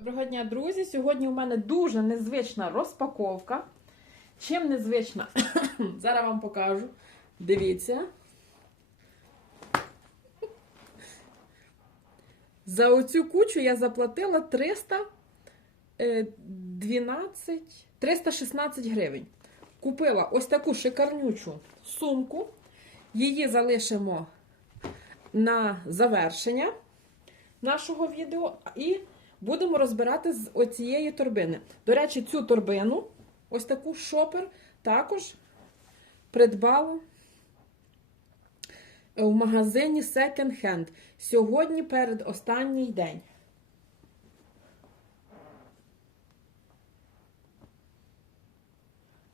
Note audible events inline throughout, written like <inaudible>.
Доброго дня, друзі! Сьогодні у мене дуже незвична розпаковка. Чим незвична? <coughs> Зараз вам покажу. Дивіться. За оцю кучу я заплатила 312, 316 гривень. Купила ось таку шикарнючу сумку. Її залишимо на завершення нашого відео. І будемо розбирати з оцієї торбини. До речі, цю торбину, ось таку шопер, також придбала в магазині Second Hand. Сьогодні перед останній день.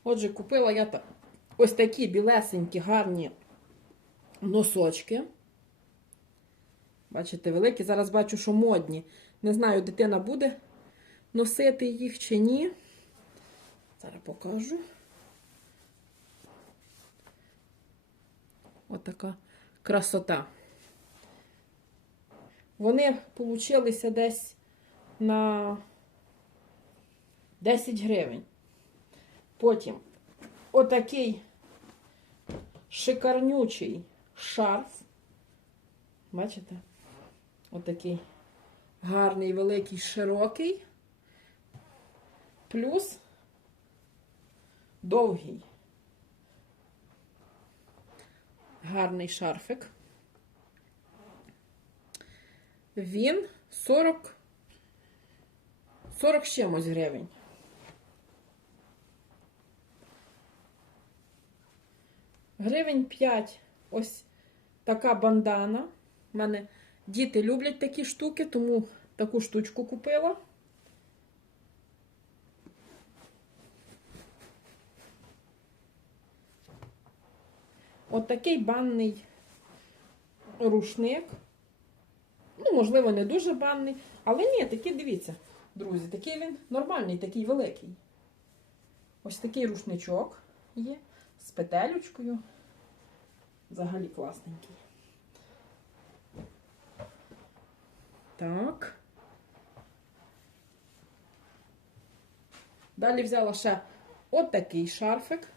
Отже, купила я ось такі білесенькі гарні носочки. Бачите, великі. Зараз бачу, що модні. Не знаю, дитина буде носити їх чи ні. Зараз покажу. Отака красота. Вони получилися десь на 10 гривень. Потім отакий шикарнючий шарф. Бачите? Отакий гарний, великий, широкий, плюс довгий. Гарний шарфик. Він 40, 40 з чимось гривень. Гривень 5 ось така бандана. У мене діти люблять такі штуки, тому таку штучку купила. От такий банний рушник. Ну, можливо, не дуже банний, але ні, такий, дивіться, друзі, такий він нормальний, такий великий. Ось такий рушничок є з петелючкою. Взагалі класненький. Так. Далі взяла ще от такий шарфик.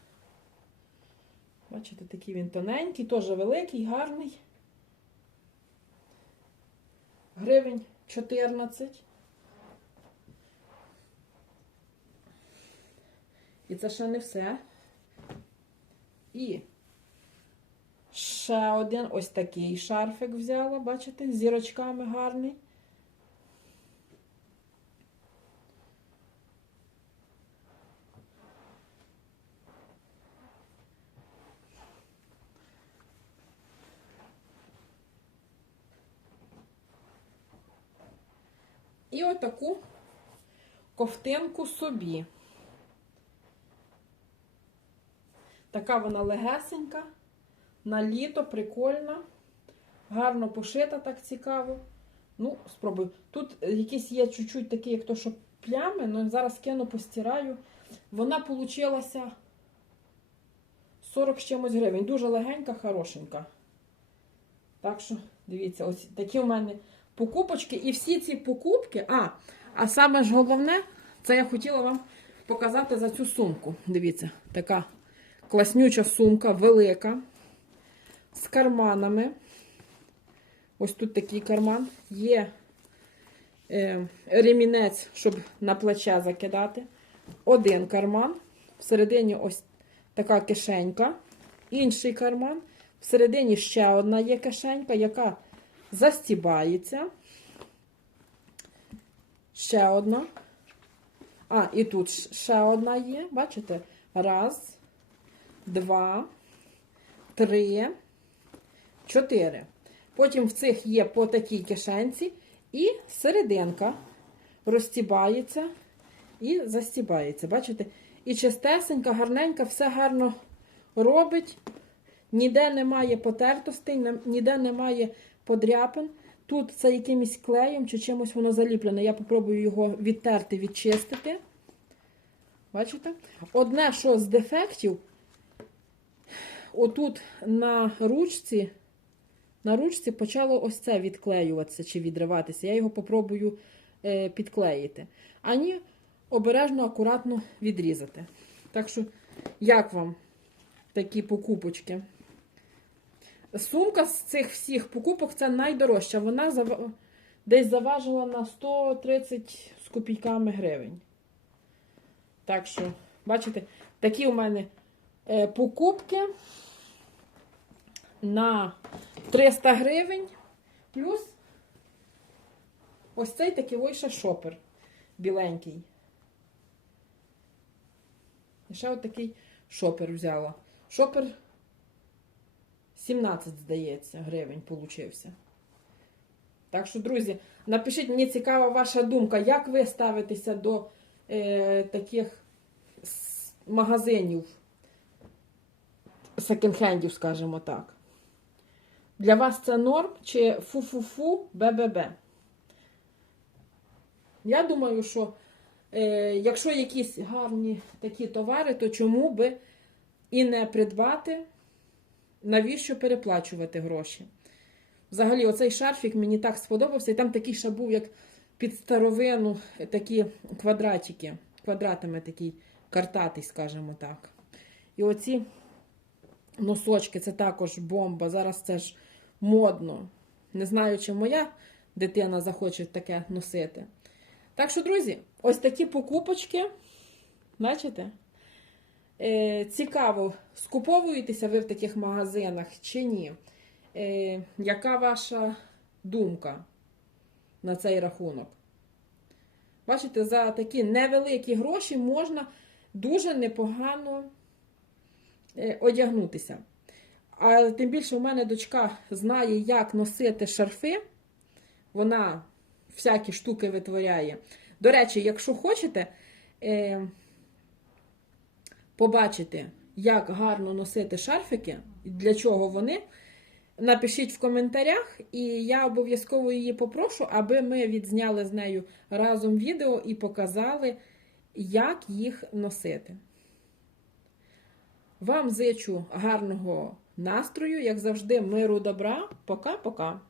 Бачите, такий він тоненький, теж великий, гарний. Гривень 14. І це ще не все. І ще один ось такий шарфик взяла, бачите, з зірочками гарний. І отаку ковтинку собі. Така вона легесенька, на літо, прикольна, гарно пошита, так цікаво. Ну, спробую. Тут якісь є чуть-чуть такі, як то, що плями, але зараз кину, постираю. Вона получилася 40 з чимось гривень. Дуже легенька, хорошенька. Так що, дивіться, ось такі у мене покупочки. І всі ці покупки, а, а саме ж головне, це я хотіла вам показати за цю сумку. Дивіться, така класнюча сумка, велика, з карманами. Ось тут такий карман. Є е, ремінець, щоб на плече закидати. Один карман. Всередині ось така кишенька. Інший карман. Всередині ще одна є кишенька, яка застібається. Ще одна. А, і тут ще одна є. Бачите? Раз, два, три, чотири. Потім в цих є по такій кишенці, і серединка розстібається і застібається. Бачите? І чистесенька, гарненька, все гарно робить. Ніде немає потертостей, ніде немає подряпин. Тут це якимось клеєм чи чимось воно заліплене. Я попробую його відтерти, відчистити. Бачите? Одне, що з дефектів, отут на ручці, на ручці почало ось це відклеюватися чи відриватися. Я його попробую е, підклеїти, ані обережно, акуратно відрізати. Так що, як вам такі покупочки? Сумка з цих всіх покупок це найдорожча. Вона зав- десь заважила на 130 з копійками гривень. Так що, бачите, такі у мене е, покупки на 300 гривень. Плюс ось цей такий ой ще шопер біленький. І ще от такий шопер взяла. Шопер 17, здається, гривень получився. Так що, друзі, напишіть, мені цікава ваша думка, як ви ставитеся до е, таких магазинів секонд-хендів, скажімо так. Для вас це норм чи фу-фу-фу, бе-бе-бе? Я думаю, що е, якщо якісь гарні такі товари, то чому би і не придбати, навіщо переплачувати гроші? Взагалі, оцей шарфік мені так сподобався, і там такий ще був, як під старовину, такі квадратики, квадратами такий картатий, скажімо так. І оці носочки це також бомба. Зараз це ж модно. Не знаю, чи моя дитина захоче таке носити. Так що, друзі, ось такі покупочки. Бачите? Е, цікаво, скуповуєтеся ви в таких магазинах чи ні? Е, яка ваша думка на цей рахунок? Бачите, за такі невеликі гроші можна дуже непогано е, одягнутися. А тим більше у мене дочка знає, як носити шарфи. Вона всякі штуки витворяє. До речі, якщо хочете е, побачити, як гарно носити шарфики, для чого вони, напишіть в коментарях, і я обов'язково її попрошу, аби ми відзняли з нею разом відео і показали, як їх носити. Вам зичу гарного настрою, як завжди, миру, добра. Пока-пока.